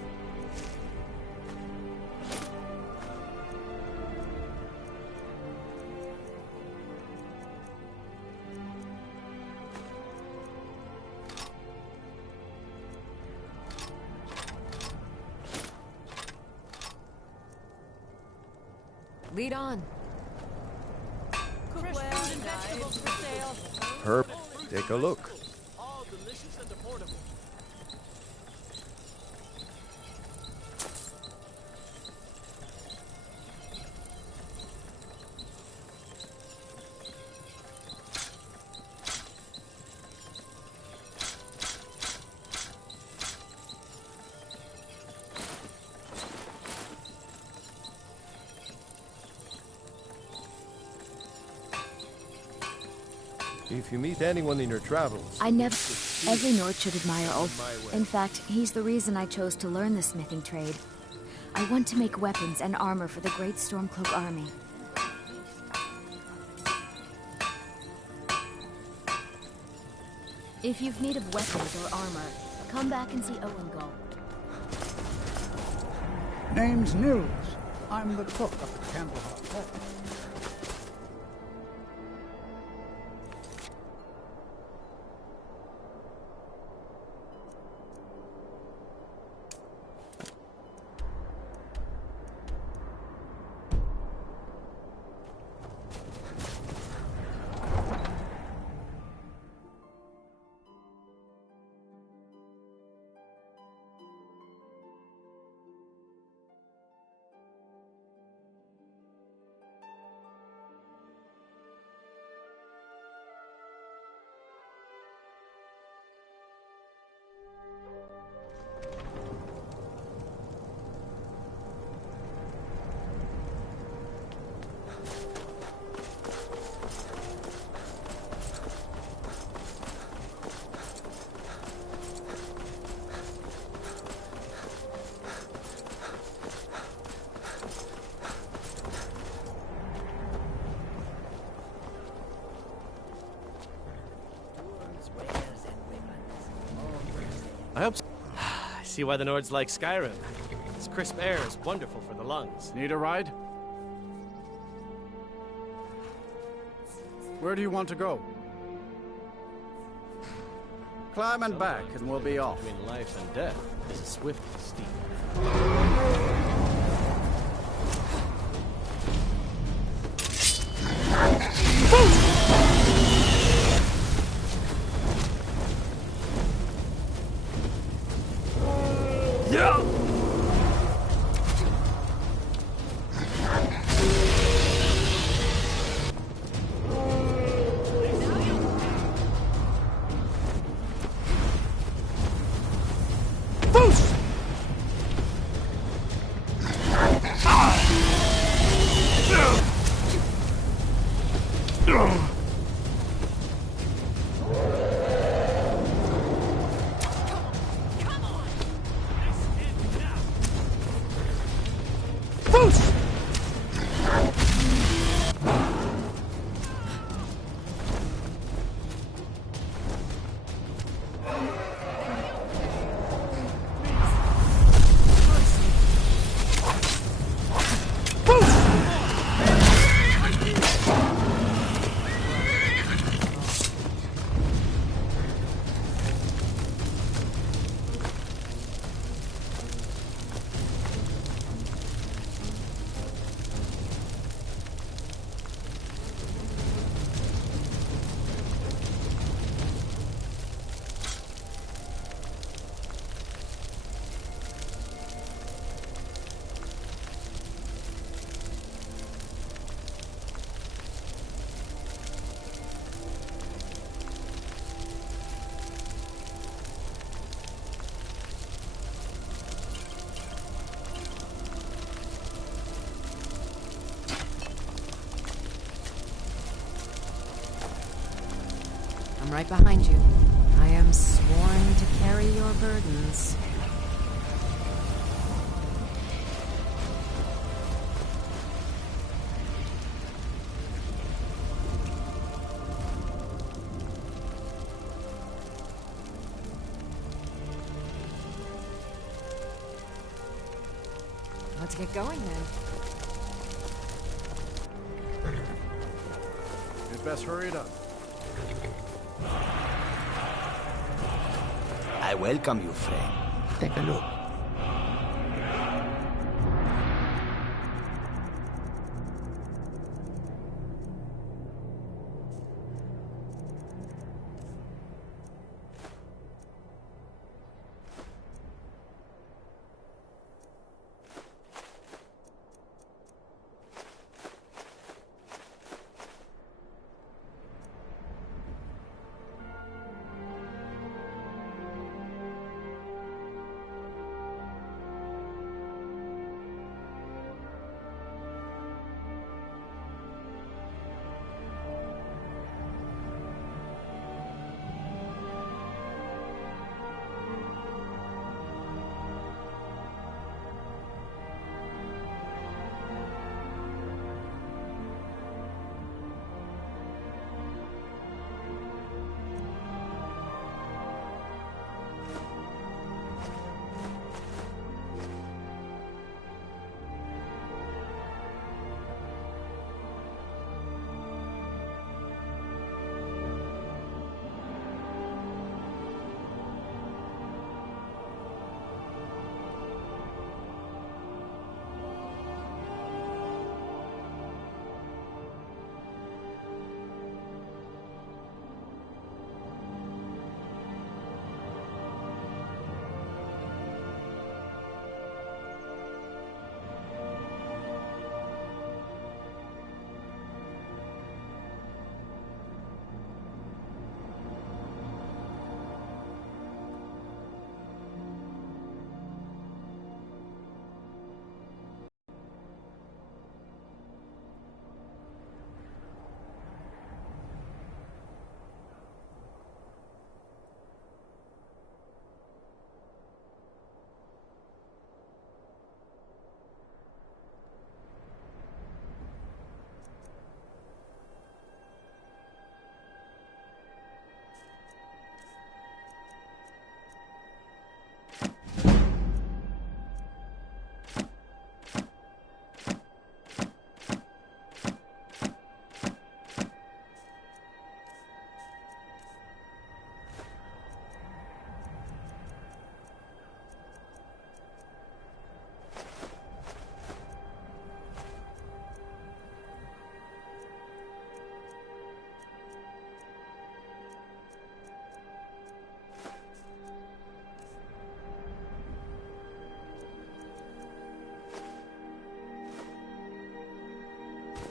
Lead on. Herb, take a look. If you meet anyone in your travels... I never... Every Nord should admire Ulf. In fact, he's the reason I chose to learn the smithing trade. I want to make weapons and armor for the great Stormcloak army. If you've need of weapons or armor, come back and see Owengal. Name's Nils. I'm the cook up at Candleheart Hall. see why the Nords like Skyrim. Its crisp air is wonderful for the lungs. Need a ride? Where do you want to go? Climb and back, and we'll be off. Between life and death is a swift steep. Yeah! Right behind you. I am sworn to carry your burdens. Let's get going then. You'd best hurry it up. I welcome you, friend. Take a look.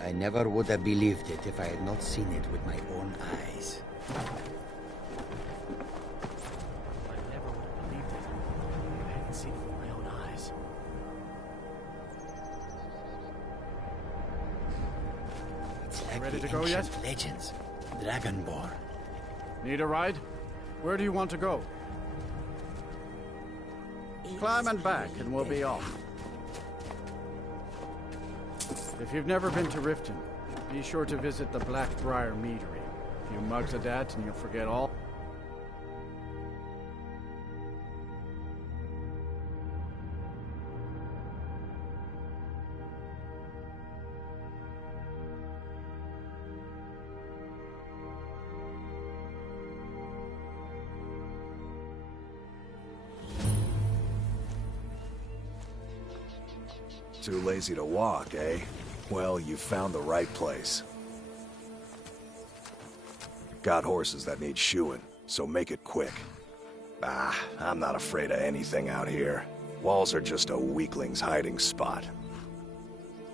I never would have believed it if I had not seen it with my own eyes. I never would have believed it if I hadn't seen it with my own eyes. It's like Ready the to go yet? ancient legends. Dragonborn. Need a ride? Where do you want to go? Climb and back, and we'll be off. If you've never been to Riften, be sure to visit the Blackbriar Meadery. A few mugs of that, and you'll forget all. Too lazy to walk, eh? Well, you found the right place. Got horses that need shoeing, so make it quick. I'm not afraid of anything out here. Walls are just a weakling's hiding spot.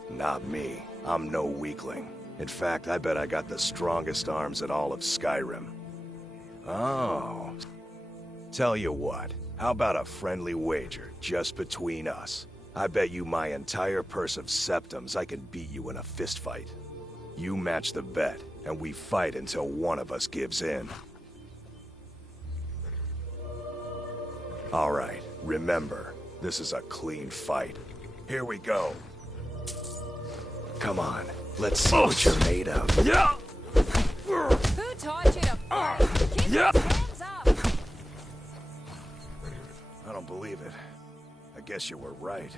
Not me. I'm no weakling. In fact, I bet I got the strongest arms in all of Skyrim. Oh. Tell you what, how about a friendly wager, just between us? I bet you my entire purse of septums I can beat you in a fistfight. You match the bet, and we fight until one of us gives in. All right, remember, this is a clean fight. Here we go. Come on, let's see what you're made of. Yeah! Who taught you to fight? Keep those hands up! I don't believe it. I guess you were right.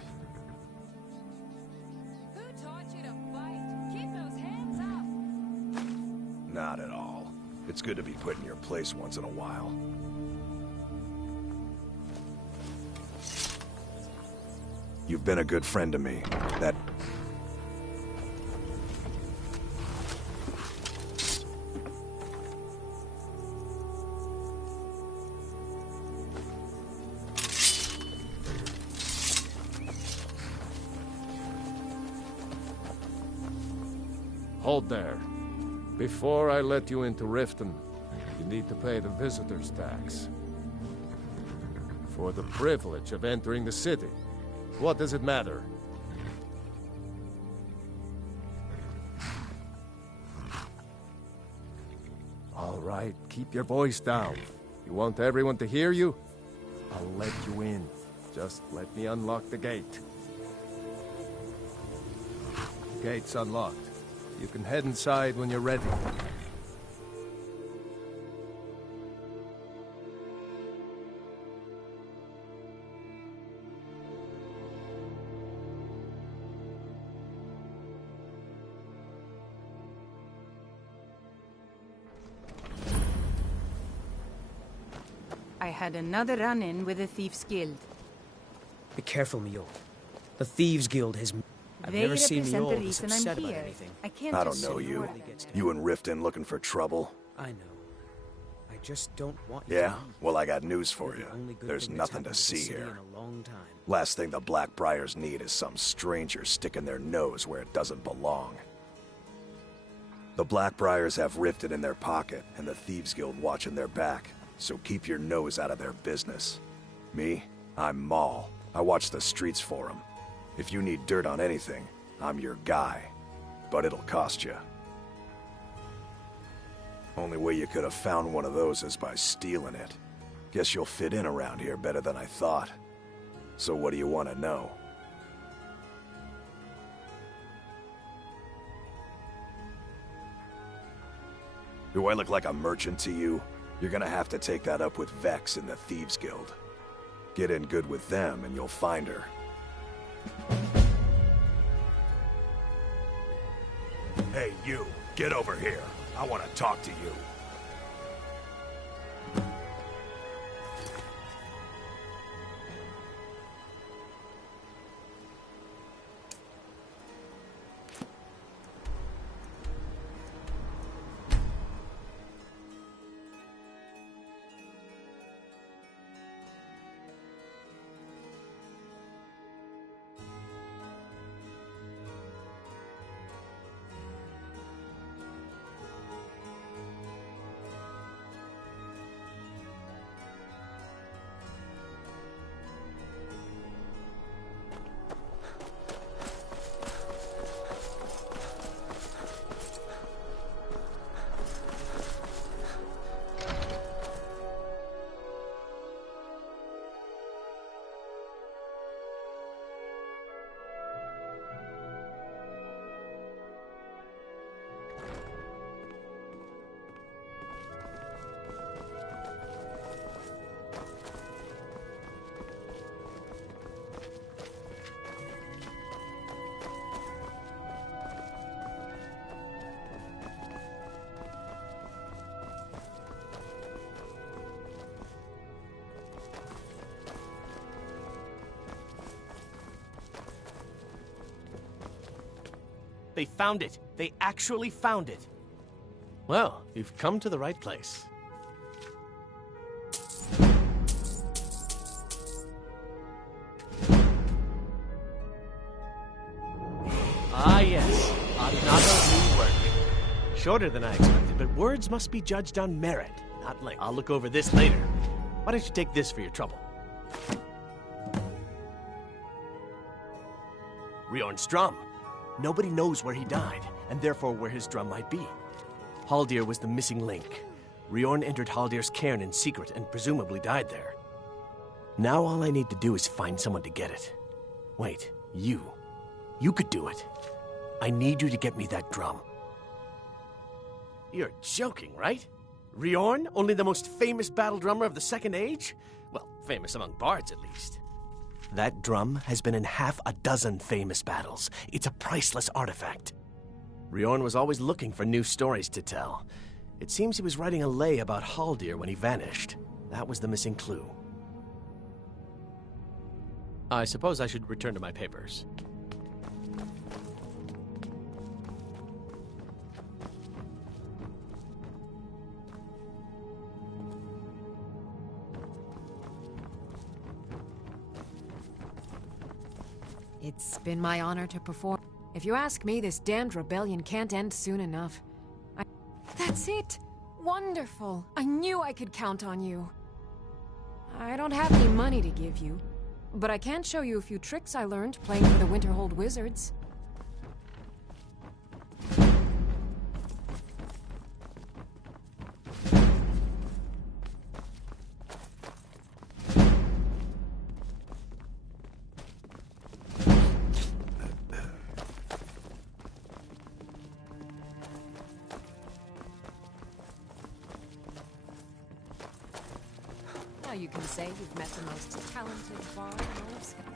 Who taught you to fight? Keep those hands up! Not at all. It's good to be put in your place once in a while. You've been a good friend to me. That... Hold there. Before I let you into Riften, you need to pay the visitor's tax. For the privilege of entering the city. What does it matter? All right, keep your voice down. You want everyone to hear you? I'll let you in. Just let me unlock the gate. Gate's unlocked. You can head inside when you're ready. I had another run-in with the Thieves' Guild. Be careful, Mule. The Thieves' Guild has... I've They never seen represent Mule the this reason I'm upset about here. anything. I can't I just don't know you. ignore them. You and Riften looking for trouble? I know. I just don't want you Yeah? to leave. Well, I got news for you. The only good There's thing that's nothing to happened the see city here. in a long time. Last thing the Blackbriars need is some stranger sticking their nose where it doesn't belong. The Blackbriars have Riften in their pocket, and the Thieves Guild watching their back, so keep your nose out of their business. Me? I'm Maul. I watch the streets for them. If you need dirt on anything, I'm your guy. But it'll cost you. Only way you could have found one of those is by stealing it. Guess you'll fit in around here better than I thought. So what do you want to know? Do I look like a merchant to you? You're gonna have to take that up with Vex in the Thieves Guild. Get in good with them and you'll find her. Hey, you! Get over here! I want to talk to you! They found it. They actually found it. Well, you've come to the right place. Ah, yes. Another new work. Shorter than I expected, but words must be judged on merit, not length. I'll look over this later. Why don't you take this for your trouble? Riorn's drum. Nobody knows where he died, and therefore where his drum might be. Haldir was the missing link. Riorn entered Haldir's cairn in secret and presumably died there. Now all I need to do is find someone to get it. Wait, you. You could do it. I need you to get me that drum. You're joking, right? Riorn, only the most famous battle drummer of the Second Age? Well, famous among bards, at least. That drum has been in half a dozen famous battles. It's a priceless artifact. Riorn was always looking for new stories to tell. It seems he was writing a lay about Haldir when he vanished. That was the missing clue. I suppose I should return to my papers. It's been my honor to perform. If you ask me, this damned rebellion can't end soon enough. That's it! Wonderful! I knew I could count on you. I don't have any money to give you, but I can show you a few tricks I learned playing for the Winterhold Wizards. Now you can say you've met the most talented bard in all of Skyrim.